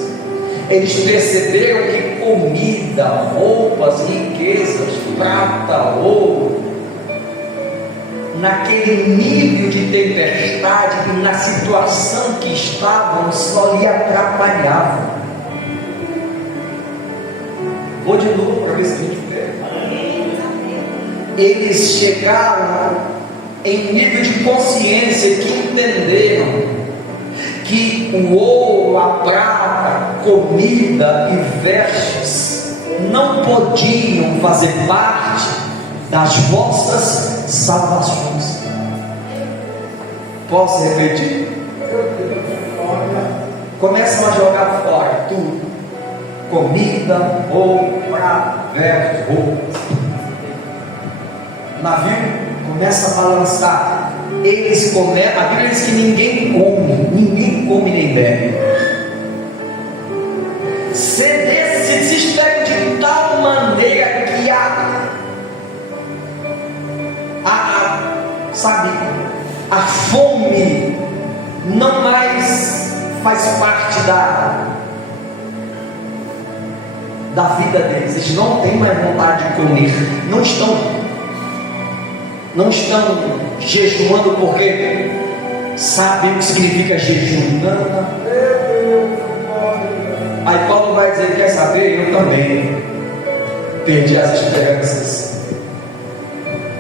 Eles perceberam que comida, roupas, riquezas, prata, ouro, naquele nível de tempestade e na situação que estavam, só lhe atrapalhavam. Vou de novo para ver se a gente vê. Eles chegaram em nível de consciência que entenderam que o ouro, a prata, comida e vestes não podiam fazer parte das vossas salvações. Posso repetir? Começam a jogar fora tudo: comida, ouro, prata, vestes, roupas. O navio começa a balançar. Eles começam, a Bíblia diz que ninguém come nem bebe. Se desesperam de tal maneira que a fome não mais faz parte da vida deles. Eles não têm mais vontade de comer, não estão jejuando porque sabem o que significa jejum. Não. Aí Paulo vai dizer: quer saber? Eu também perdi as esperanças.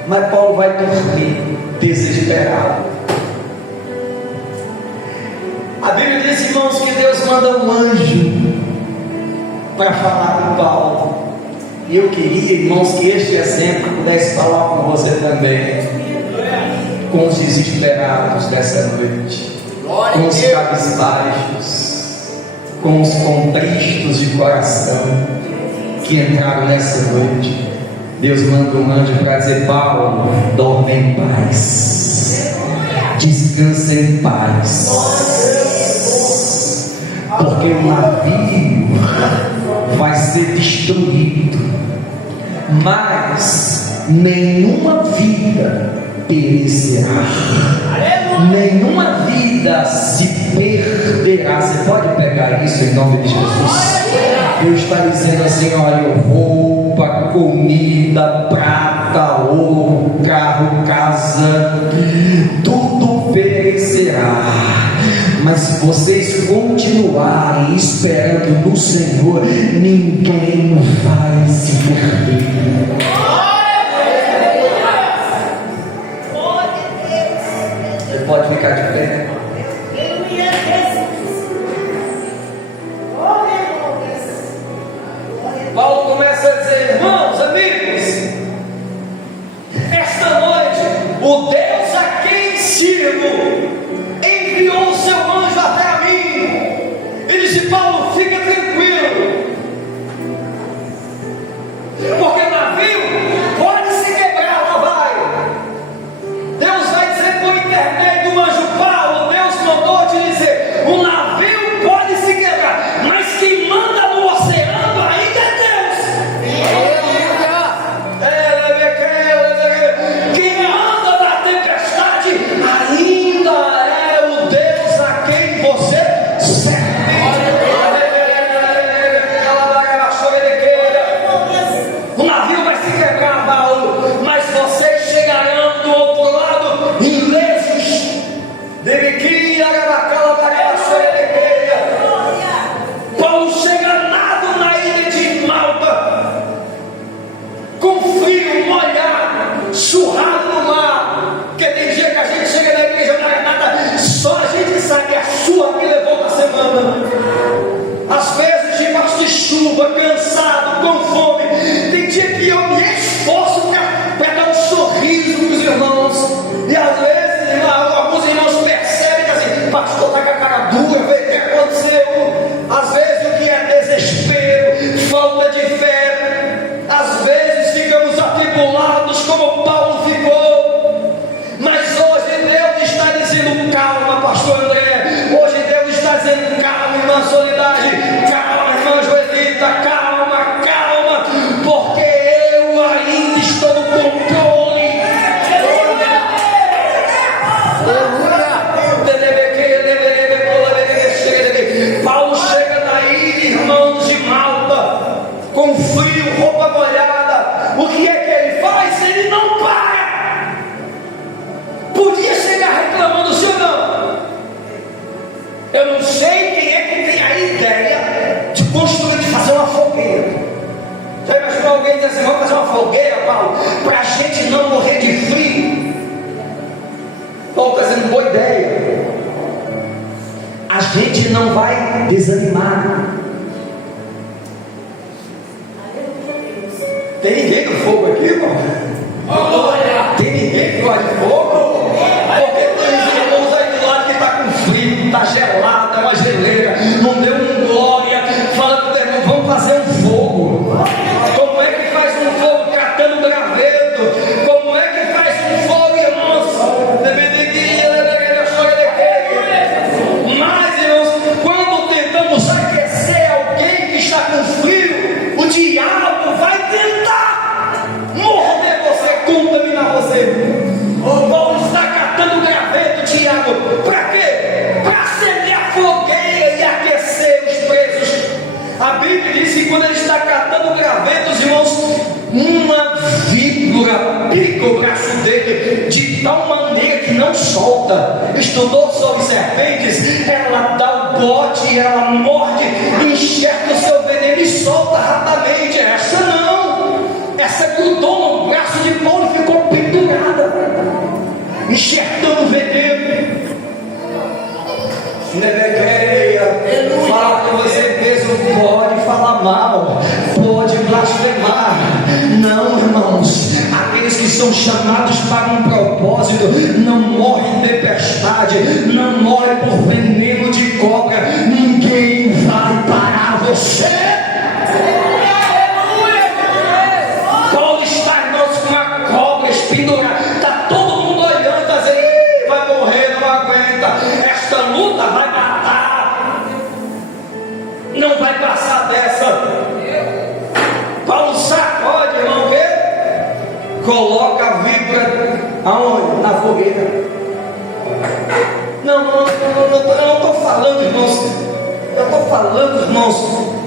Mas Paulo vai dormir desesperado. A Bíblia diz, irmãos, que Deus manda um anjo para falar com Paulo. E eu queria, irmãos, que este exemplo pudesse falar com você também, com os desesperados dessa noite, com os cabisbaixos, com os contristos de coração que entraram nessa noite. Deus manda um anjo para dizer: Paulo, dorme em paz, descansa em paz, porque o navio vai ser destruído, mas nenhuma vida perecerá, nenhuma vida se perderá. Você pode pegar isso em nome de Jesus? Deus está dizendo assim: olha, roupa, comida, prata, ouro, carro, casa, tudo perecerá. Mas se vocês continuarem esperando no Senhor, ninguém vai se perder. Você pode ficar de pé. Paulo começa a dizer: irmãos, amigos, esta noite o Deus a quem sirvo enviou o seu anjo até mim. Ele disse: Paulo, fica tranquilo, porque o navio pode se quebrar, não vai. Deus vai dizer por intermédio do anjo: Paulo, Deus mandou te dizer, o navio pode se quebrar, mas quem manda no oceano ainda é Deus. Quem manda na tempestade ainda é o Deus a quem você serve. O navio vai se quebrar, Paulo, mas vocês chegarão do outro lado ilesos. Paulo chega nado na ilha de Malta, com frio, molhado, surrado no mar. Porque tem dia que a gente chega na igreja, não é nada, só a gente sabe a sua que levou na semana. Às vezes debaixo de chuva, cansado, com fome. Tem dia que eu me esforço para dar um sorriso para os irmãos. E às vezes, alguns irmãos percebem que assim, pastor está com a cara dura, vê o que aconteceu. Às vezes o que é desespero, falta de fé. Às vezes ficamos atribulados como Paulo ficou. Mas hoje Deus está dizendo: calma, pastor André. Hoje Deus está dizendo: calma, irmã Soledade. Calma, irmã Joelita. Calma, calma. Porque eu ainda estou no controle. Paulo chega na ilha, irmãos, de Malta. Eu não sei quem é que tem a ideia de construir, de fazer uma fogueira. Já imaginou alguém dizer assim: vamos fazer uma fogueira, Paulo, para a gente não morrer de frio? Paulo está dizendo: boa ideia. A gente não vai desanimar. Tem ninguém no fogo aqui, irmão? Tem ninguém que gosta de fogo? Porque tem uns irmãos aí do lado que está com frio, está gelado, é uma geleira, não deu um glória. Fala para o teu irmão: vamos fazer um fogo. Como é que faz um fogo? Catando graveto. Como é que faz um fogo, irmãos? Mas, irmãos, quando tentamos aquecer alguém que está com frio, o diabo vai tentar morder você, contaminar você. O Paulo está catando graveto, diabo. Para quê? Para acender a fogueira e aquecer os presos. A Bíblia diz que quando ele está catando gravetos, irmãos, uma víbora pica o braço dele de tal maneira que não solta. Estudou sobre serpentes, ela dá o bote, ela morde, enxerga o seu veneno e solta rapidamente. Essa não, essa grudou no braço de Paulo e ficou pendurada, enxergando o veneno. Fala com você mesmo: pode falar mal, pode blasfemar. Não, irmãos, aqueles que são chamados para um propósito não morrem de tempestade, não morrem por veneno de cobra. Ninguém vai parar você. Paulo está, irmãos, com uma cobra pendurada. Está todo mundo olhando, está dizendo: ih, vai morrer, não aguenta. Esta luta vai matar, não vai passar dessa. Paulo sacode, irmão, o quê? Coloca a víbora aonde? Na fogueira. Não estou falando, irmãos. Eu estou falando, irmãos,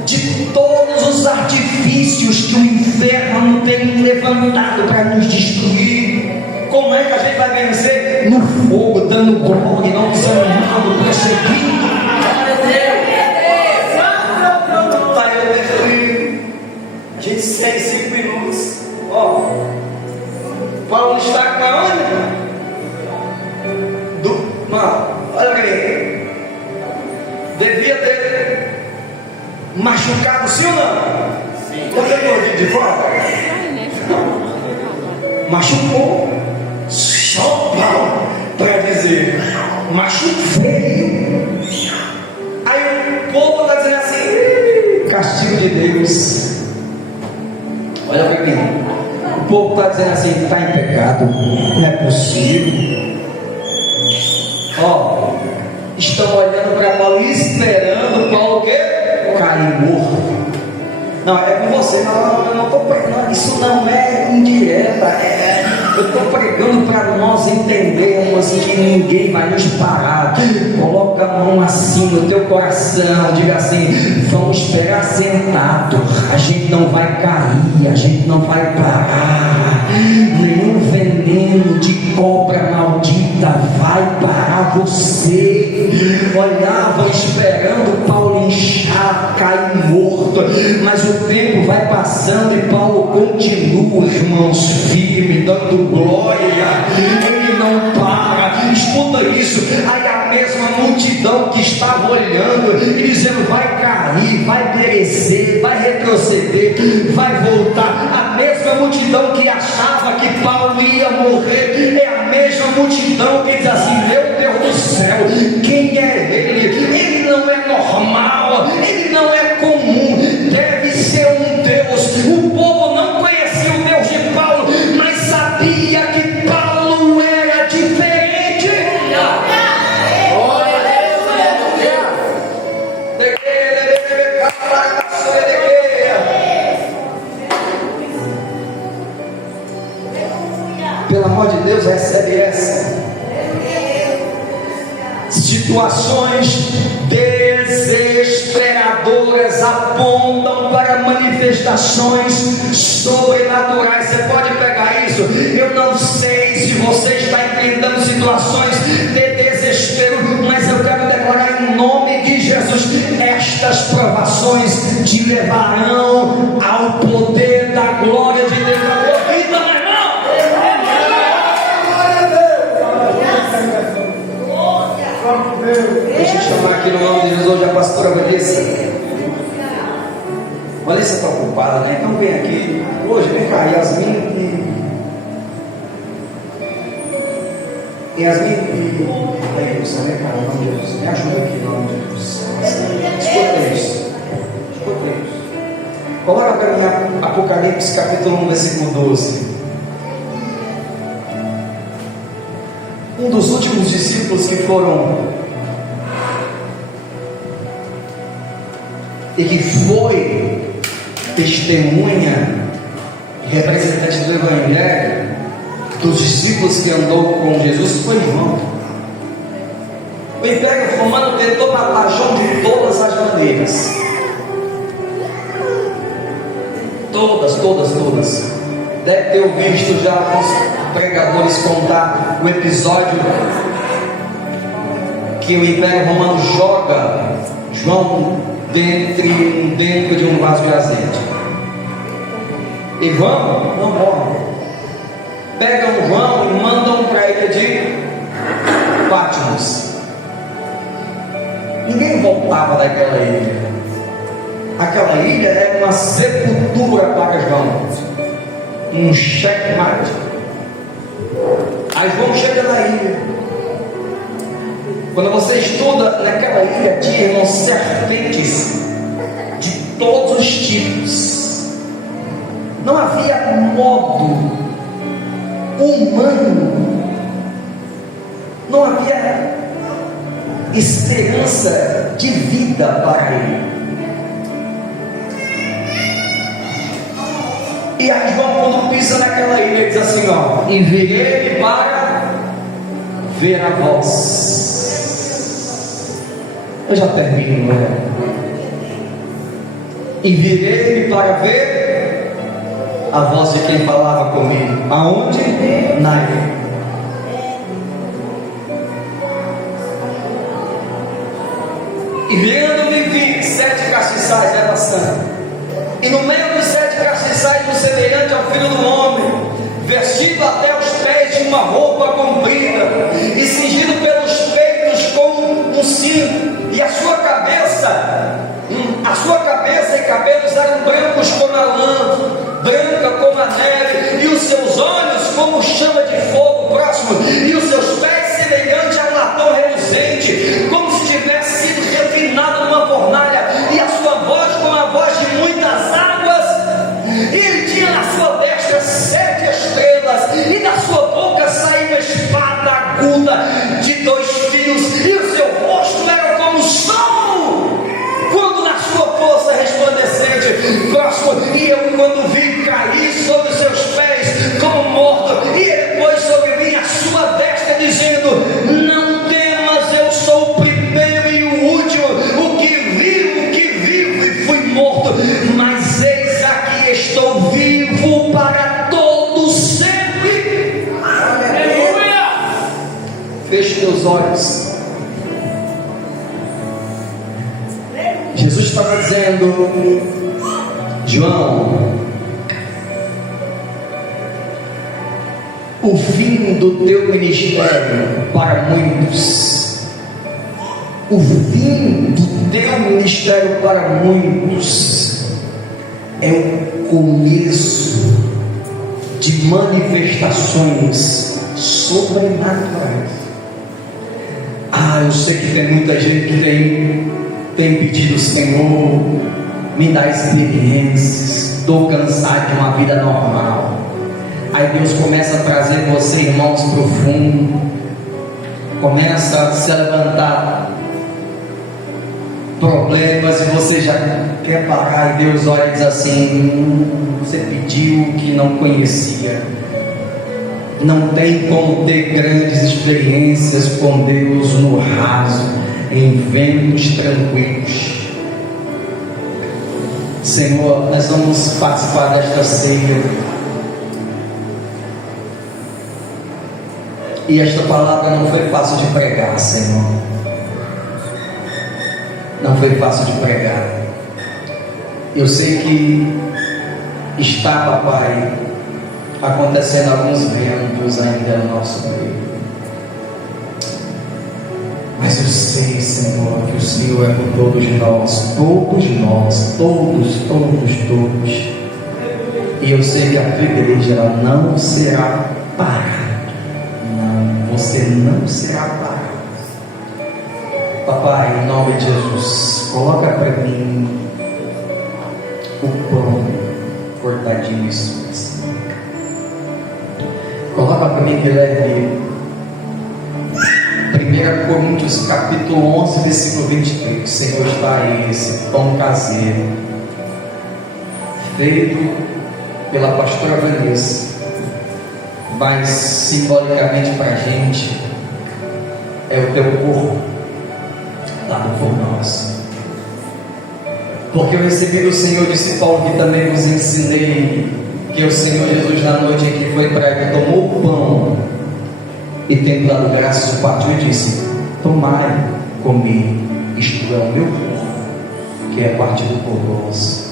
de todos os artifícios que o inferno tem levantado para nos destruir. Como é que a gente vai vencer? No fogo, dando glória, não desanimando, perseguindo. Tá, eu deixo. A gente segue 5 minutos. Ó, Paulo está com aonde? Olha aí. Devia ter machucado, sim ou não? Sim. Você mordido de fora? Machucou. Só Paulo para dizer: machuquei. Aí o povo está dizendo assim: castigo de Deus. Olha para mim. O povo está dizendo assim: está em pecado, não é possível. Ó, estão olhando para Paulo e esperando Paulo o quê? Cair morto. Não, é com você. Não, eu não estou pregando. Isso não é indireta. Eu estou pregando para nós entendermos que ninguém vai nos parar. Coloca a mão assim no teu coração. Diga assim: vamos esperar sentado. A gente não vai cair. A gente não vai parar. Nenhum veneno de cobra maldita vai parar você. Olhavam esperando Paulo inchar, cair morto. Mas o tempo vai passando e Paulo continua, irmãos, firme, dando glória. Ele não para. Escuta isso. Aí a mesma multidão que estava olhando e dizendo: vai cair, vai perecer, vai retroceder, vai voltar. A mesma multidão que achava que Paulo ia morrer é a mesma multidão que diz assim: meu Deus do céu, quem é ele? Ele não é normal, ele não é comum, deve ser um Deus. O povo não conhecia o Deus de Paulo, mas sabia que Paulo era diferente. Pelo amor de Deus, recebe essa. Situações desesperadoras apontam para manifestações sobrenaturais. Você pode pegar isso? Eu não sei se você está enfrentando situações de desespero, mas eu quero declarar em nome estas provações te levarão ao poder da glória de Deus na tua vida, meu irmão. Deixa eu chamar aqui no nome de Jesus hoje a pastora Vanessa. Vanessa está ocupada, né? Então vem aqui. Hoje vem cá, Yasmin e aí você vem cá, em nome de Jesus. Me ajuda aqui em nome de Jesus. Escuta isso. Coloca para mim Apocalipse capítulo 1, versículo 12. Um dos últimos discípulos que foram e que foi testemunha, representante do Evangelho, dos discípulos que andou com Jesus, foi João. O Império Romano tentou matar João de todas as maneiras. Todas. Deve ter ouvido já os pregadores contar o episódio que o Império Romano joga João dentro de um vaso de azeite. E João não morre. Pegam João e mandam para a ilha de Patmos. Ninguém voltava daquela ilha. Aquela ilha era uma sepultura para João, um checkmate. Aí João chega na ilha. Quando você estuda naquela ilha, tinha serpentes de todos os tipos. Não havia modo humano, não havia esperança de vida para ele. E aí João, quando pisa naquela ilha, diz assim: ó, e virei para ver a voz. Eu já termino, né? E virei para ver a voz de quem falava comigo. Aonde? Na ilha. E vendo-me vi 7 castiçais, é bastante. E no meio dos 7 castiçais, um semelhante ao Filho do Homem, vestido até os pés de uma roupa comprida, e cingido pelos peitos com um cinto, e a sua cabeça e cabelos eram brancos como a lã, branca como a neve, e os seus olhos como chama de fogo próximo, e os seus pés semelhante a um latão reluzente, como se tivesse sido refinado numa fornalha, e a sua voz como a voz de muitas águas. E ele tinha na sua destra 7 estrelas, e da sua boca saía uma espada aguda de 2 fios, e o seu rosto era como o sol, quando na sua força resplandecente, próximo. E eu, quando vi, caí sobre os seus pés como morto, e ele pôs sobre mim a sua destra, dizendo: não temas, eu sou o primeiro e o último, o que vivo e fui morto, mas eis aqui estou vivo para todo sempre. Aleluia! Feche teus olhos. Jesus estava dizendo: João, o fim do teu ministério para muitos, o fim do teu ministério para muitos é o começo de manifestações sobrenaturais. Eu sei que tem muita gente que tem pedido: Senhor, me dá experiências, estou cansado de uma vida normal. Aí Deus começa a trazer você, irmãos, para o fundo, começa a se levantar problemas e você já quer parar, e Deus olha e diz assim: você pediu o que não conhecia. Não tem como ter grandes experiências com Deus no raso, em ventos tranquilos. Senhor, nós vamos participar desta ceia, e esta palavra não foi fácil de pregar, Senhor. Não foi fácil de pregar. Eu sei que está, papai, acontecendo alguns ventos ainda no nosso meio. Mas eu sei, Senhor, que o Senhor é por todos nós, todos. E eu sei que a tua igreja ela não será parada. Não, você não será parada. Papai, em nome de Jesus, coloca para mim o pão cortadinho e suíço. Coloca para mim que leve 1 Coríntios capítulo 11, versículo 23. Senhor, está aí esse pão caseiro, feito pela pastora Vanessa, mas simbolicamente para a gente, é o teu corpo, dado por nós. Porque eu recebi do Senhor, disse Paulo, que também vos ensinei, que o Senhor Jesus, na noite em que foi para ele, tomou o pão e, tendo dado graças, partiu e disse: tomai, comi, isto é o meu corpo, que é partido por vós.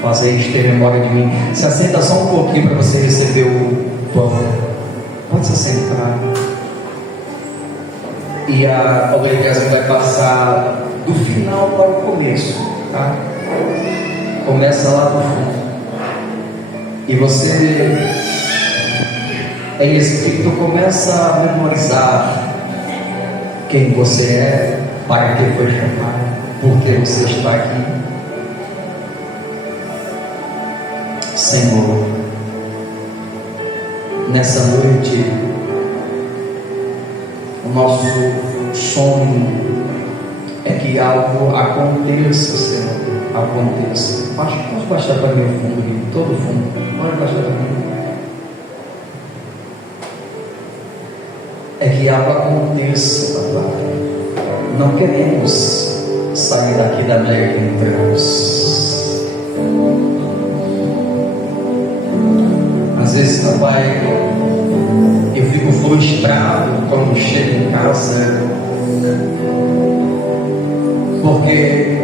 Fazer isto em memória de mim. Se assenta só um pouquinho para você receber o pão. Pode se assentar. E a obrigação vai passar do final para o começo, tá? Começa lá do fundo. E você, em espírito, começa a memorizar quem você é, para que foi chamado, por que você está aqui. Senhor, nessa noite, o nosso sonho é que algo aconteça, Senhor, aconteça. Pode baixar para mim o fundo, todo o fundo, pode baixar para mim. É que algo aconteça, papai. Não queremos sair daqui da maneira que entramos. Às vezes, papai, eu fico frustrado quando chego em casa, porque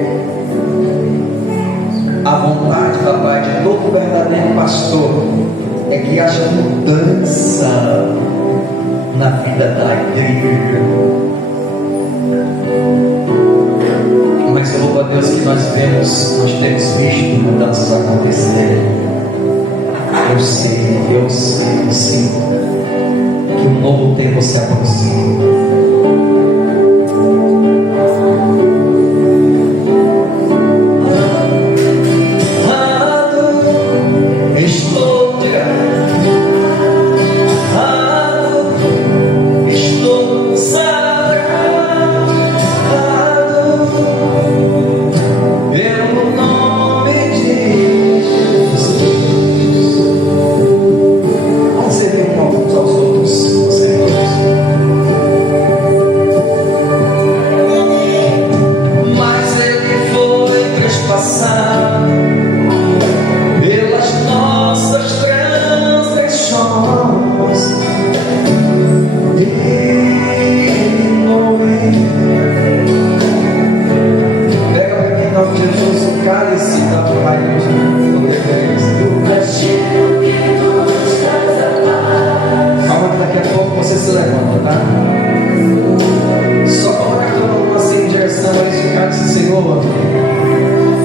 a vontade, papai, de todo verdadeiro pastor é que haja mudança na vida da igreja. Mas eu louvo a Deus que nós temos visto mudanças acontecerem. Eu sei que um novo tempo se aproxima.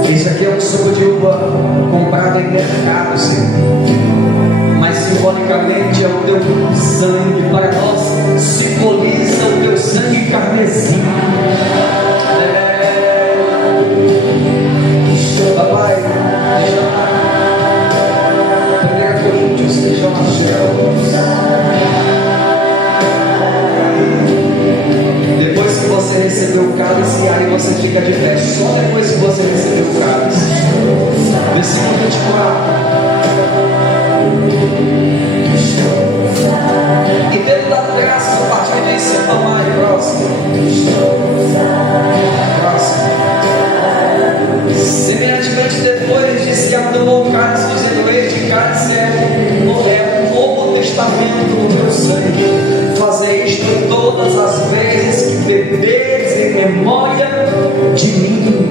Esse aqui é um suco de uva comprado em mercado, Senhor, mas simbolicamente é o teu sangue. Para nós simboliza o teu sangue carmesim. Papai, deixa lá 1 Coríntios, deixa lá depois que você recebeu o cálice, aí você fica de pé. Só depois que você recebeu o cálice. Versículo 24. E tendo dado graças, a partir disso, tomai, próximo. Semelhantemente, depois disse que tomou o cálice, dizendo: este cálice é o novo testamento do meu sangue. Fazer isto todas as vezes que beberes em memória de mim.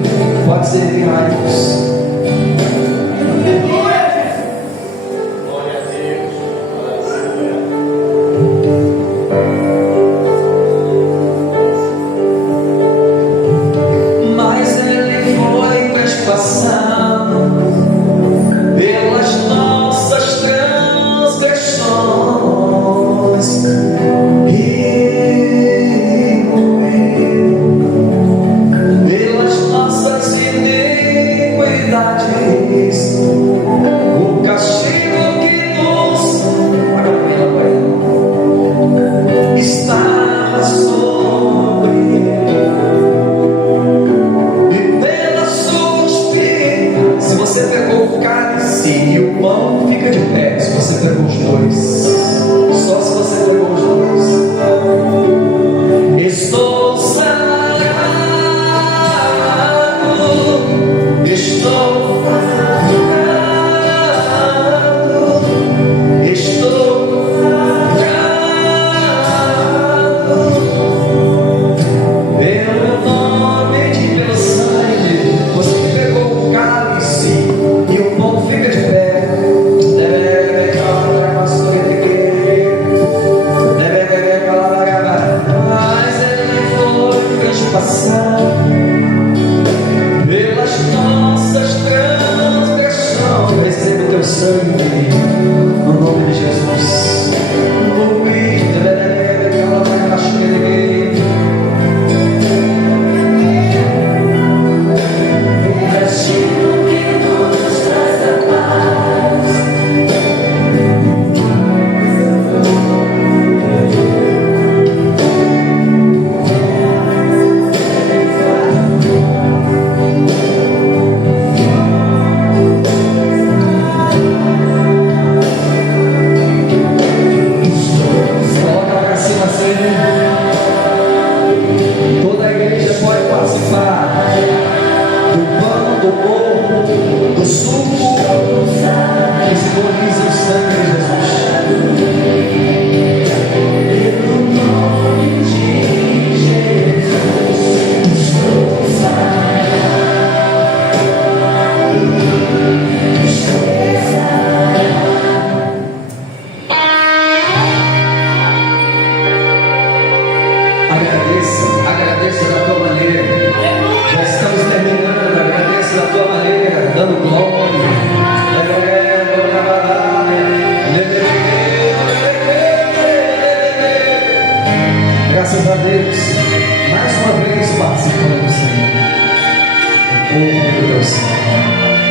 agradeça da tua maneira. Já estamos terminando, agradeça da tua maneira, dando glória. Graças a Deus, mais uma vez participando, Senhor. O povo do Deus Senhor.